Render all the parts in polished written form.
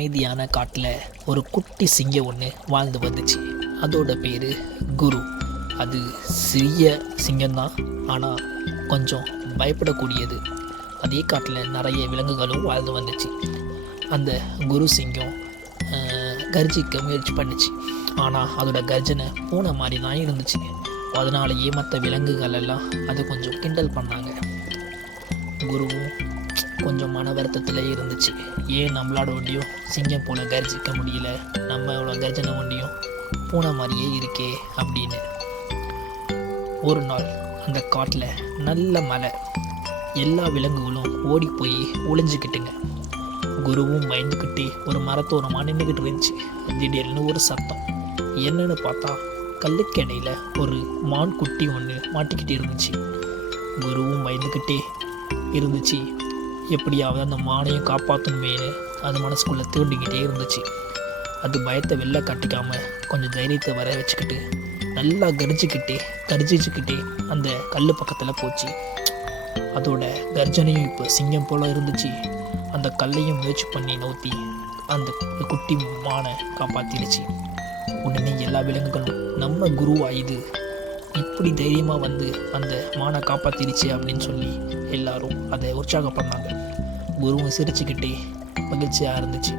அமைதியான காட்டில் ஒரு குட்டி சிங்கம் ஒன்று வாழ்ந்து வந்துச்சு. அதோட பேர் குரு. அது சிறிய சிங்கம்தான், ஆனால் கொஞ்சம் பயப்படக்கூடியது. அதே காட்டில் நிறைய விலங்குகளும் வாழ்ந்து வந்துச்சு. அந்த குரு சிங்கம் கர்ஜிக்க முயற்சி பண்ணிச்சு. ஆனால் அதோட கர்ஜனை பூனை மாதிரி தான் இருந்துச்சு. அதனாலேயே மற்ற விலங்குகள் எல்லாம் அதை கொஞ்சம் கிண்டல் பண்ணாங்க. குருவும் கொஞ்சம் மன வருத்தத்தில் இருந்துச்சு. ஏன் நம்மளோட ஒண்டியும் சிங்கம் போல் கர்ஜிக்க முடியல, நம்மளோட கர்ஜனை ஒண்டியும் பூனை மாதிரியே இருக்கே அப்படின்னு. ஒரு நாள் அந்த காட்டில் நல்ல மழை. எல்லா விலங்குகளும் ஓடி போய் ஒளிஞ்சிக்கிட்டுங்க. குருவும் பயந்துக்கிட்டே ஒரு மரத்தோரமாக நின்றுக்கிட்டு இருந்துச்சு. திடீர்னு ஒரு சத்தம். என்னன்னு பார்த்தா கல்லுக்கடையில் ஒரு மான் குட்டி ஒன்று மாட்டிக்கிட்டு இருந்துச்சு. குருவும் பயந்துக்கிட்டே இருந்துச்சு. எப்படியாவது அந்த மானையும் காப்பாற்றணுமேனு அது மனசுக்குள்ளே தூண்டிக்கிட்டே இருந்துச்சு. அது பயத்தை வெளில காட்டிக்காமல் கொஞ்சம் தைரியத்தை வர வச்சுக்கிட்டு நல்லா கர்ஜிச்சுக்கிட்டே அந்த கல் பக்கத்தில் போச்சு. அதோட கர்ஜனையும் இப்போ சிங்கம் போல் இருந்துச்சு. அந்த கல்லையும் முயற்சி பண்ணி நோத்தி அந்த குட்டி மானை காப்பாற்றிடுச்சு. உடனே எல்லா விலங்குகளும் நம்ம குருவா இது, இப்படி தைரியமாக வந்து அந்த மானை காப்பாற்றிடுச்சு அப்படின்னு சொல்லி எல்லாரும் அதை உற்சாகப்பட்டாங்க. குருவும் சிரிச்சுக்கிட்டே மகிழ்ச்சியாக இருந்துச்சு.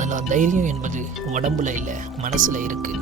அதில் தைரியம் என்பது உடம்புல இல்லை, மனசில் இருக்குது.